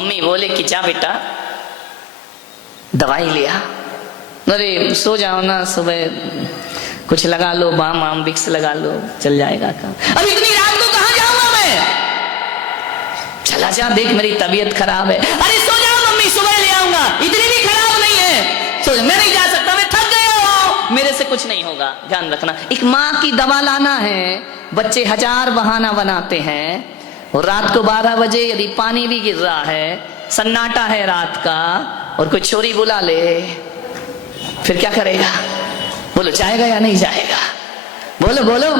Mummy बोले कि जा बेटा दवाई लिया। अरे सो जाओ ना, सुबह कुछ लगा लो, बाम आम विक्स लगा लो, चल जाएगा काम। अब इतनी रात को कहाँ जाऊंगा मैं? चला जा, देख मेरी तबीयत खराब है। अरे सो जाओ मम्मी, सुबह ले आऊंगा, इतनी भी खराब नहीं है। सो मैं नहीं जा सकता, मैं थक गया हूं, मेरे से कुछ नहीं होगा। ध्यान रखना, एक माँ की दवा लाना है। बच्चे हजार बहाना बनाते हैं, और रात को 12 बजे यदि पानी भी गिर रहा है, सन्नाटा है रात का, और कोई चोरी बुला ले, फिर क्या करेगा? बोलो जाएगा या नहीं जाएगा? बोलो बोलो।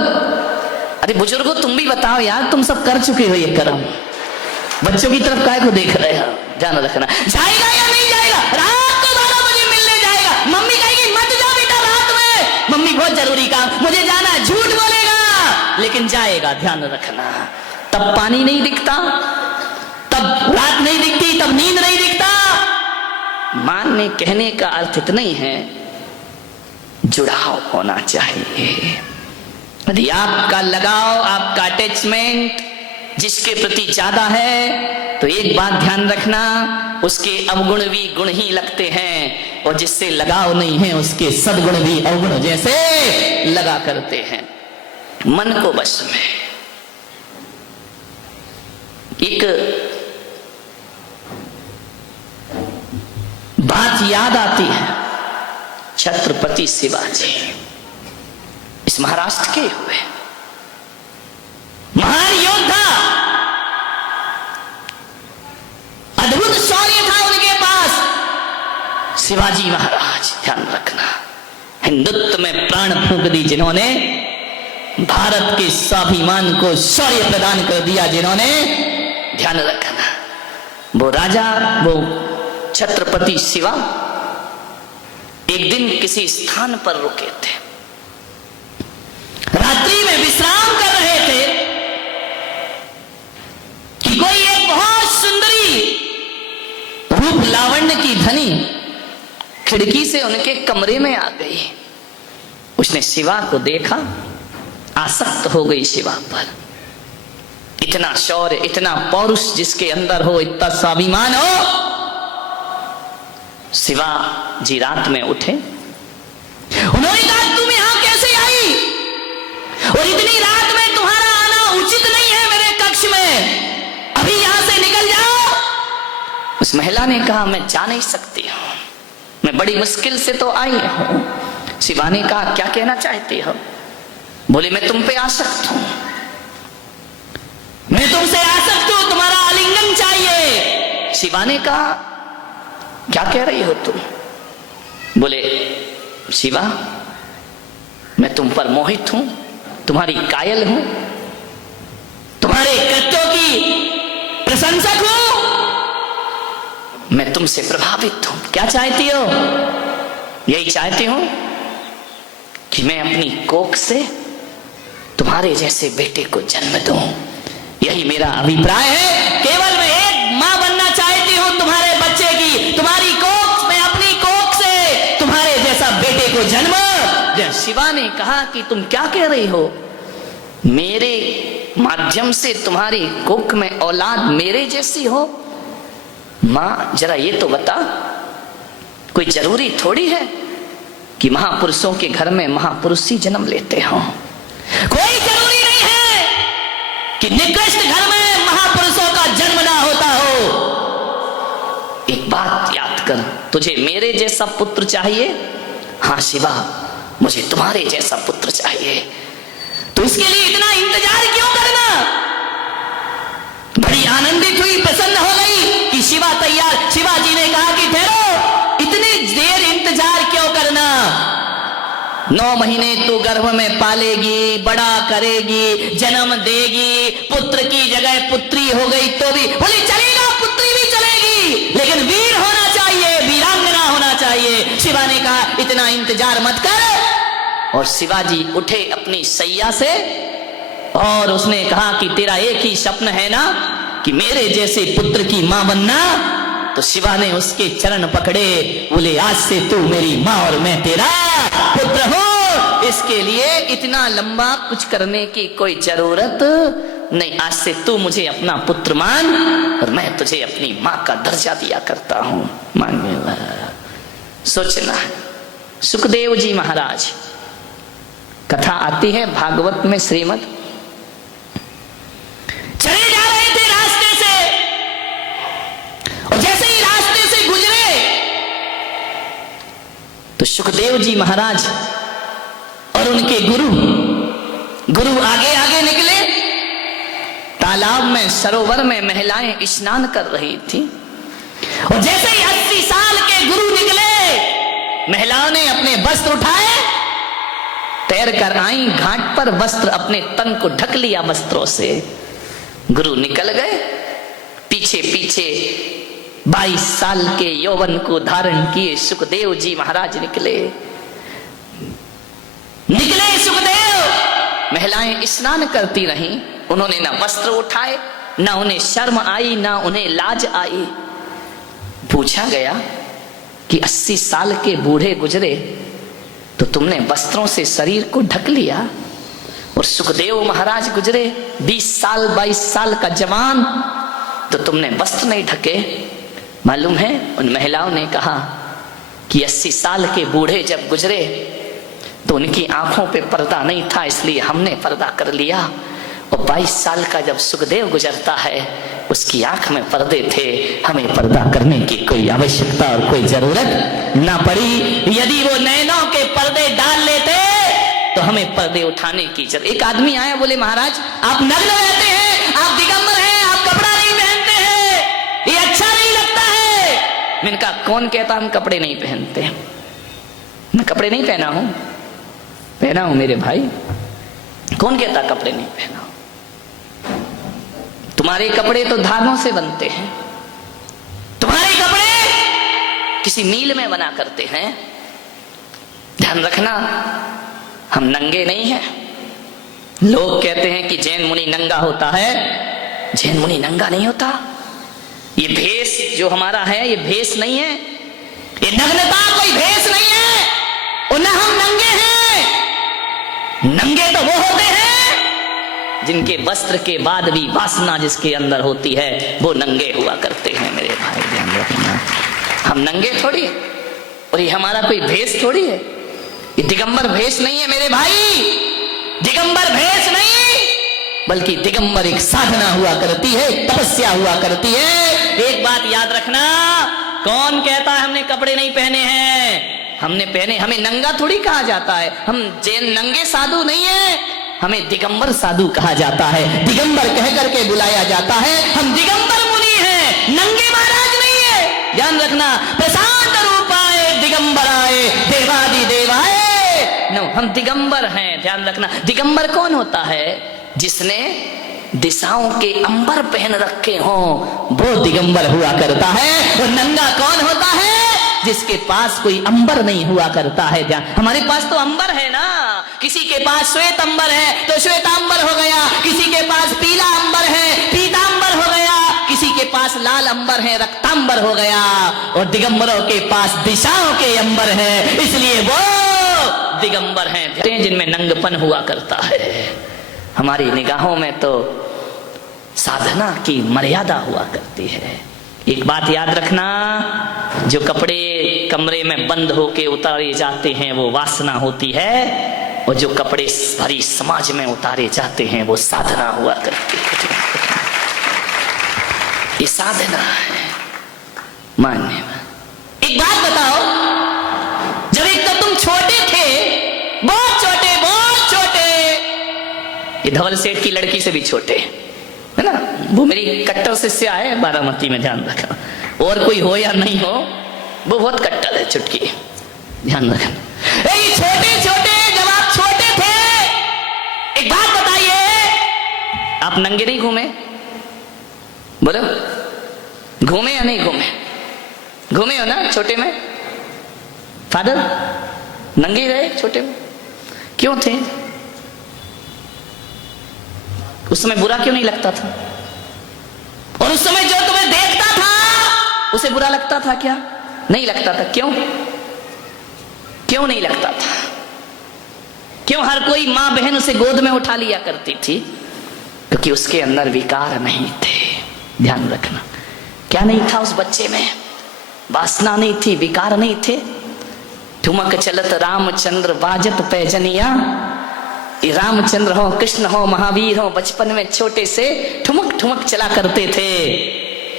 अरे बुजुर्गों तुम भी बताओ यार, तुम सब कर चुके हो ये कर्म, बच्चों की तरफ काहे को देख रहे हो? ध्यान रखना, जाएगा या नहीं जाएगा? रात को 12 बजे मिलने जाएगा। मम्मी कहेगी मत जा बेटा रात में, मम्मी बहुत जरूरी काम, मुझे जाना। झूठ बोलेगा लेकिन जाएगा। ध्यान रखना, तब पानी नहीं दिखता, तब रात नहीं दिखती, तब नींद नहीं दिखता। मानने कहने का अर्थ इतना ही है, जुड़ाव होना चाहिए। यदि आपका लगाव, आपका अटैचमेंट जिसके प्रति ज्यादा है, तो एक बात ध्यान रखना, उसके अवगुण भी गुण ही लगते हैं, और जिससे लगाव नहीं है उसके सद्गुण भी अवगुण जैसे लगा करते हैं। मन को बस में। एक बात याद आती है, छत्रपति शिवाजी इस महाराष्ट्र के हुए महान योद्धा, अद्भुत शौर्य था उनके पास। शिवाजी महाराज, ध्यान रखना, हिंदुत्व में प्राण फूंक दी जिन्होंने, भारत के स्वाभिमान को शौर्य प्रदान कर दिया जिन्होंने। ध्यान रखना, वो राजा, वो छत्रपति शिवा एक दिन किसी स्थान पर रुके थे, रात्रि में विश्राम कर रहे थे कि कोई एक बहुत सुंदरी रूप लावण्य की धनी खिड़की से उनके कमरे में आ गई। उसने शिवा को देखा, आसक्त हो गई शिवा पर। इतना शौर्य, इतना पौरुष जिसके अंदर हो, इतना स्वाभिमान हो। शिवा जी रात में उठे, उन्होंने कहा तुम यहां कैसे आई, और इतनी रात में तुम्हारा आना उचित नहीं है मेरे कक्ष में, अभी यहां से निकल जाओ। उस महिला ने कहा मैं जा नहीं सकती हूं, मैं बड़ी मुश्किल से तो आई हूं। शिवा ने कहा क्या कहना चाहती हो? बोले मैं तुम पे आसक्त हूं, मैं तुमसे आसक्त हूं, तुम्हारा आलिंगन चाहिए। शिवा ने कहा क्या कह रही हो तुम? बोले शिवा मैं तुम पर मोहित हूं, तुम्हारी कायल हूं, तुम्हारे कृत्यों की प्रशंसक हूं, मैं तुमसे प्रभावित हूं। क्या चाहती हो? यही चाहती हूं कि मैं अपनी कोख से तुम्हारे जैसे बेटे को जन्म दूं, यही मेरा अभिप्राय है। केवल मैं एक मां बनना चाहती हूं तुम्हारे बच्चे की, तुम्हारी कोख में, अपनी कोख से तुम्हारे जैसा बेटे को जन्म। शिवा ने कहा कि तुम क्या कह रही हो, मेरे माध्यम से तुम्हारी कोख में औलाद मेरे जैसी हो? मां जरा ये तो बता, कोई जरूरी थोड़ी है कि महापुरुषों के घर में महापुरुष ही जन्म लेते हो। कोई जरूरी नहीं है कि निकृष्ट घर में महापुरुषों का जन्म ना होता हो। एक बात याद कर, तुझे मेरे जैसा पुत्र चाहिए? हाँ शिवा, मुझे तुम्हारे जैसा पुत्र चाहिए। तो इसके लिए इतना इंतजार क्यों करना? बड़ी आनंदित हुई, प्रसन्न हो गई कि शिवा तैयार। शिवाजी ने कहा कि ठहरो, इतनी देर इंतजार क्यों करना? 9 महीने तू गर्भ में पालेगी, बड़ा करेगी, जन्म देगी, पुत्र की जगह पुत्री हो गई तो भी बोली चलेगा, पुत्री भी चलेगी, लेकिन वीर होना चाहिए, वीरांगना होना चाहिए। शिवा ने कहा इतना इंतजार मत कर। और शिवाजी उठे अपनी सैया से और उसने कहा कि तेरा एक ही स्वप्न है ना कि मेरे जैसे पुत्र की मां बनना? तो शिवा ने उसके चरण पकड़े, बोले आज से तू मेरी मां और मैं तेरा पुत्र हूं। इसके लिए इतना लंबा कुछ करने की कोई जरूरत नहीं, आज से तू मुझे अपना पुत्र मान और मैं तुझे अपनी माँ का दर्जा दिया करता हूं। मांगे सोचना है। सुखदेव जी महाराज, कथा आती है भागवत में, श्रीमद्, चले जा रहे थे रास्ते से और जैसे ही रास्ते से गुजरे तो सुखदेव जी महाराज और उनके गुरु आगे आगे निकले। तालाब में, सरोवर में महिलाएं स्नान कर रही थी और जैसे ही 80 साल के गुरु निकले, महिलाओं ने अपने वस्त्र उठाए, तैर कर आई घाट पर, वस्त्र अपने तन को ढक लिया वस्त्रों से। गुरु निकल गए, पीछे पीछे 22 साल के यौवन को धारण किए सुखदेव जी महाराज निकले सुखदेव। महिलाएं स्नान करती रहीं, उन्होंने ना वस्त्र उठाए, ना उन्हें शर्म आई, ना उन्हें लाज आई। पूछा गया कि 80 साल के बूढ़े गुजरे तो तुमने वस्त्रों से शरीर को ढक लिया, और सुखदेव महाराज गुजरे 20 साल 22 साल का जवान, तो तुमने वस्त्र नहीं ढके। मालूम है, उन महिलाओं ने कहा कि 80 साल के बूढ़े जब गुजरे तो उनकी आंखों पे पर्दा नहीं था, इसलिए हमने पर्दा कर लिया। और 22 साल का जब सुखदेव गुजरता है, उसकी आंख में पर्दे थे, हमें पर्दा करने की कोई आवश्यकता और कोई जरूरत ना पड़ी। यदि वो नैनों के पर्दे डाल लेते तो हमें पर्दे उठाने की जरूरत। एक आदमी आया, बोले महाराज आप नग्न रहते हैं, आप दिगंबर हैं, आप कपड़ा नहीं पहनते हैं, ये अच्छा नहीं लगता है। मैंने कहा कौन कहता हम कपड़े नहीं पहनते? मैं कपड़े नहीं पहना हूं मेरे भाई। कौन कहता कपड़े नहीं पहना? तुम्हारे कपड़े तो धागों से बनते हैं, तुम्हारे कपड़े किसी मील में बना करते हैं। ध्यान रखना, हम नंगे नहीं हैं। लोग कहते हैं कि जैन मुनि नंगा होता है, जैन मुनि नंगा नहीं होता। ये भेष जो हमारा है, ये भेष नहीं है, ये नग्नता कोई भेष नहीं है, और न हम नंगे हैं। नंगे तो वो होते हैं जिनके वस्त्र के बाद भी वासना जिसके अंदर होती है, वो नंगे हुआ करते हैं मेरे भाई। ध्यान रखना, हम नंगे थोड़ी है, और ये हमारा कोई भेष थोड़ी है। ये दिगंबर भेष नहीं है मेरे भाई, दिगंबर भेष नहीं, बल्कि दिगंबर एक साधना हुआ करती है, तपस्या हुआ करती है। एक बात याद रखना, कौन कहता है हमने कपड़े नहीं पहने हैं? हमने पहने, हमें नंगा थोड़ी कहा जाता है। हम जैन नंगे साधु नहीं है, हमें दिगंबर साधु कहा जाता है, दिगंबर कह करके बुलाया जाता है। हम दिगंबर मुनि हैं, नंगे महाराज नहीं है। ध्यान रखना, प्रशांत रूपाए दिगंबराए देवादि देवाए। नो, हम दिगंबर हैं। ध्यान रखना, दिगंबर कौन होता है? जिसने दिशाओं के अंबर पहन रखे हों, वो दिगंबर हुआ करता है। और नंगा कौन होता है? जिसके पास कोई अंबर नहीं हुआ करता है। ध्यान, हमारे पास तो अंबर है ना, किसी के पास श्वेत अंबर है तो श्वेतांबर हो गया, किसी के पास पीला अंबर है पीतांबर हो गया, किसी के पास लाल अंबर है रक्तांबर हो गया, और दिगंबरों के पास दिशाओं के अंबर है, इसलिए वो दिगंबर हैं जिनमें नंगपन हुआ करता है। हमारी निगाहों में तो साधना की मर्यादा हुआ करती है। एक बात याद रखना, जो कपड़े कमरे में बंद होके उतारे जाते हैं वो वासना होती है, और जो कपड़े भरी समाज में उतारे जाते हैं वो साधना हुआ करती है। ये साधना है मानने में। एक बात बताओ, जब एक तो तुम छोटे थे, बहुत छोटे, ये धवल सेठ की लड़की से भी छोटे है ना, वो मेरी कट्टर शिष्य है बारामती में। ध्यान रखना, और कोई हो या नहीं हो, वो बहुत कट्टर है, चुटकी। ध्यान रखना, छोटे जब आप छोटे थे, एक बात बताइए, आप नंगे नहीं घूमे? बोलो, घूमे या नहीं घूमे? घूमे हो ना छोटे में? फादर नंगे रहे छोटे में, क्यों थे? उस समय बुरा क्यों नहीं लगता था? और उस समय जो तुम्हें देखता था उसे बुरा लगता था क्या? नहीं लगता था। क्यों? क्यों नहीं लगता था? क्यों हर कोई मां बहन उसे गोद में उठा लिया करती थी? क्योंकि उसके अंदर विकार नहीं थे। ध्यान रखना, क्या नहीं था उस बच्चे में? वासना नहीं थी, विकार नहीं थे। ठुमक चलत रामचंद्र बाजत पैजनिया। ये रामचंद्र हो, कृष्ण हो, महावीर हो, बचपन में छोटे से ठुमक ठुमक चला करते थे,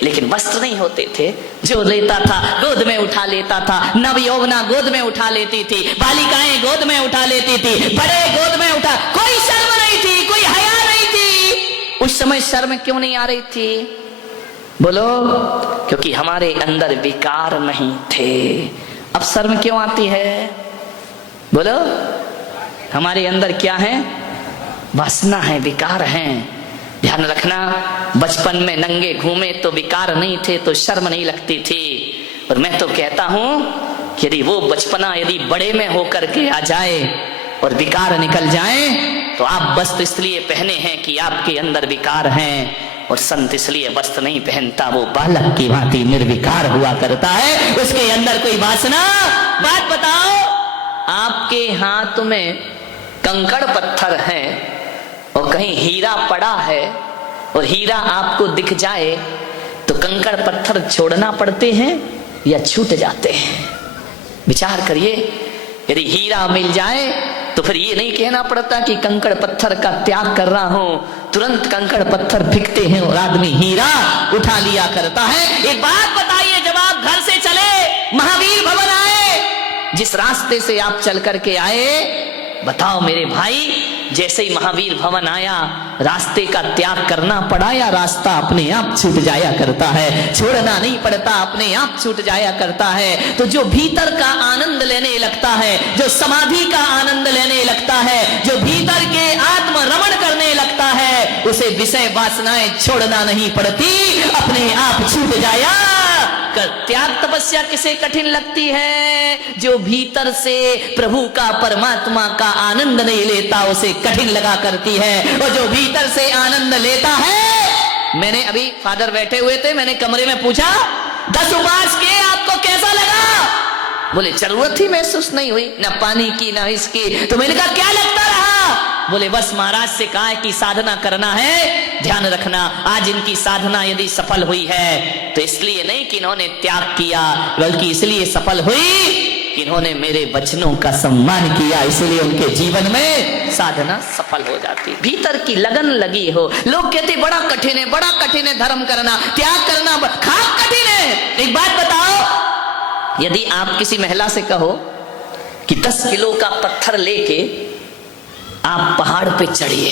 लेकिन वस्त्र नहीं होते थे। जो लेता था गोद में उठा लेता था। नव यौवना गोद में उठा लेती थी, बालिकाएं गोद में उठा लेती थी, बड़े गोद में उठा। कोई शर्म नहीं थी, कोई हया नहीं थी। उस समय शर्म क्यों नहीं आ रही थी? बोलो, क्योंकि हमारे अंदर विकार नहीं थे। अब शर्म क्यों आती है? बोलो, हमारे अंदर क्या है? वासना है, विकार है। ध्यान रखना, बचपन में नंगे घूमे तो विकार नहीं थे, तो शर्म नहीं लगती थी। और मैं तो कहता हूं कि यदि वो बचपना यदि बड़े में होकर के आ जाए और विकार निकल जाए, तो आप वस्त्र इसलिए पहने हैं कि आपके अंदर विकार हैं, और संत इसलिए वस्त्र नहीं पहनता, वो बालक की भांति निर्विकार हुआ करता है, उसके अंदर कोई वासना। बात बताओ, आपके हाथ में कंकड़ पत्थर है और कहीं हीरा पड़ा है, और हीरा आपको दिख जाए तो कंकड़ पत्थर छोड़ना पड़ते हैं या छूट जाते हैं? विचार करिए। यदि हीरा मिल जाए तो फिर ये नहीं कहना पड़ता कि कंकड़ पत्थर का त्याग कर रहा हूं, तुरंत कंकड़ पत्थर फेंकते हैं और आदमी हीरा उठा लिया करता है। एक बात बताइए, जब आप घर से चले, महावीर भवन आए, जिस रास्ते से आप चल करके आए, बताओ मेरे भाई, जैसे ही महावीर भवन आया, रास्ते का त्याग करना पड़ा या रास्ता अपने आप छूट जाया करता है? छोड़ना नहीं पड़ता, अपने आप छूट जाया करता है। तो जो भीतर का आनंद लेने लगता है, जो समाधि का आनंद लेने लगता है, जो भीतर के आत्म रमण करने लगता है, उसे विषय वासनाएं छोड़ना नहीं पड़ती, अपने आप छूट जाया कर। त्याग तपस्या किसे कठिन लगती है? जो भीतर से प्रभु का, परमात्मा का आनंद नहीं लेता, उसे कठिन लगा करती है। और जो भीतर से आनंद लेता है, मैंने अभी फादर बैठे हुए थे, मैंने कमरे में पूछा 10 उपवास के आपको कैसा लगा? बोले जरूरत ही महसूस नहीं हुई, ना पानी की ना इसकी। तो मैंने कहा क्या लगता रहा? बोले बस महाराज से कहा है कि साधना करना है। ध्यान रखना, आज इनकी साधना यदि सफल हुई है तो इसलिए नहीं कि इन्होंने त्याग किया, बल्कि इसलिए सफल हुई कि इन्होंने मेरे वचनों का सम्मान किया, इसलिए उनके जीवन में साधना सफल हो जाती। भीतर की लगन लगी हो। लोग कहते बड़ा कठिन है, बड़ा कठिन है धर्म करना, त्याग करना खाक कठिन है। एक बात बताओ, यदि आप किसी महिला से कहो कि 10 किलो का पत्थर लेके आप पहाड़ पे चढ़िए,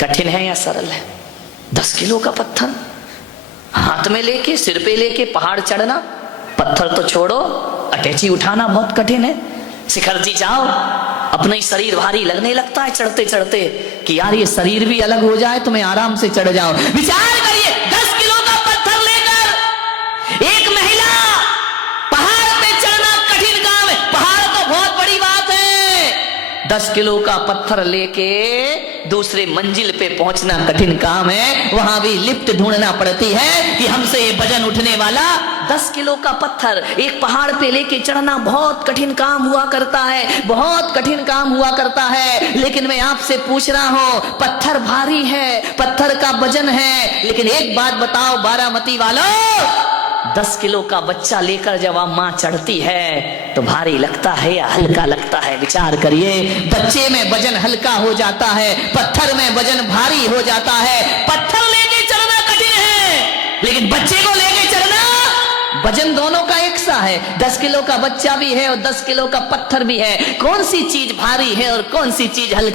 कठिन है या सरल है? 10 किलो का पत्थर हाथ में लेके, सिर पे लेके पहाड़ चढ़ना, पत्थर तो छोड़ो, अटैची उठाना बहुत कठिन है। शिखर जी जाओ, अपना ही शरीर भारी लगने लगता है चढ़ते चढ़ते, कि यार ये शरीर भी अलग हो जाए तो मैं आराम से चढ़ जाऊं। विचार करिए, 10 किलो का पत्थर लेकर एक महिला पहाड़ पे चढ़ना कठिन काम है। पहाड़ तो बहुत बड़ी बात है, 10 किलो का पत्थर लेके दूसरे मंजिल पे पहुंचना कठिन काम है। वहां भी लिफ्ट ढूंढना पड़ती है कि हमसे ये वजन उठने वाला 10 किलो का पत्थर एक पहाड़ पे लेके चढ़ना बहुत कठिन काम हुआ करता है, बहुत कठिन काम हुआ करता है। लेकिन मैं आपसे पूछ रहा हूं, पत्थर भारी है, पत्थर का वजन है, लेकिन एक बात बताओ बारामती वालों, 10 किलो का बच्चा लेकर जब आप मां चढ़ती है तो भारी लगता है या हल्का लगता है? विचार करिए। बच्चे में वजन हल्का हो जाता है, पत्थर में वजन भारी हो जाता है। पत्थर लेके चढ़ना कठिन है, लेकिन बच्चे को लेके चढ़ना, वजन दोनों का एक सा है। 10 किलो का बच्चा भी है और 10 किलो का पत्थर भी है। कौन सी चीज भारी है और कौन सी चीज हल्की?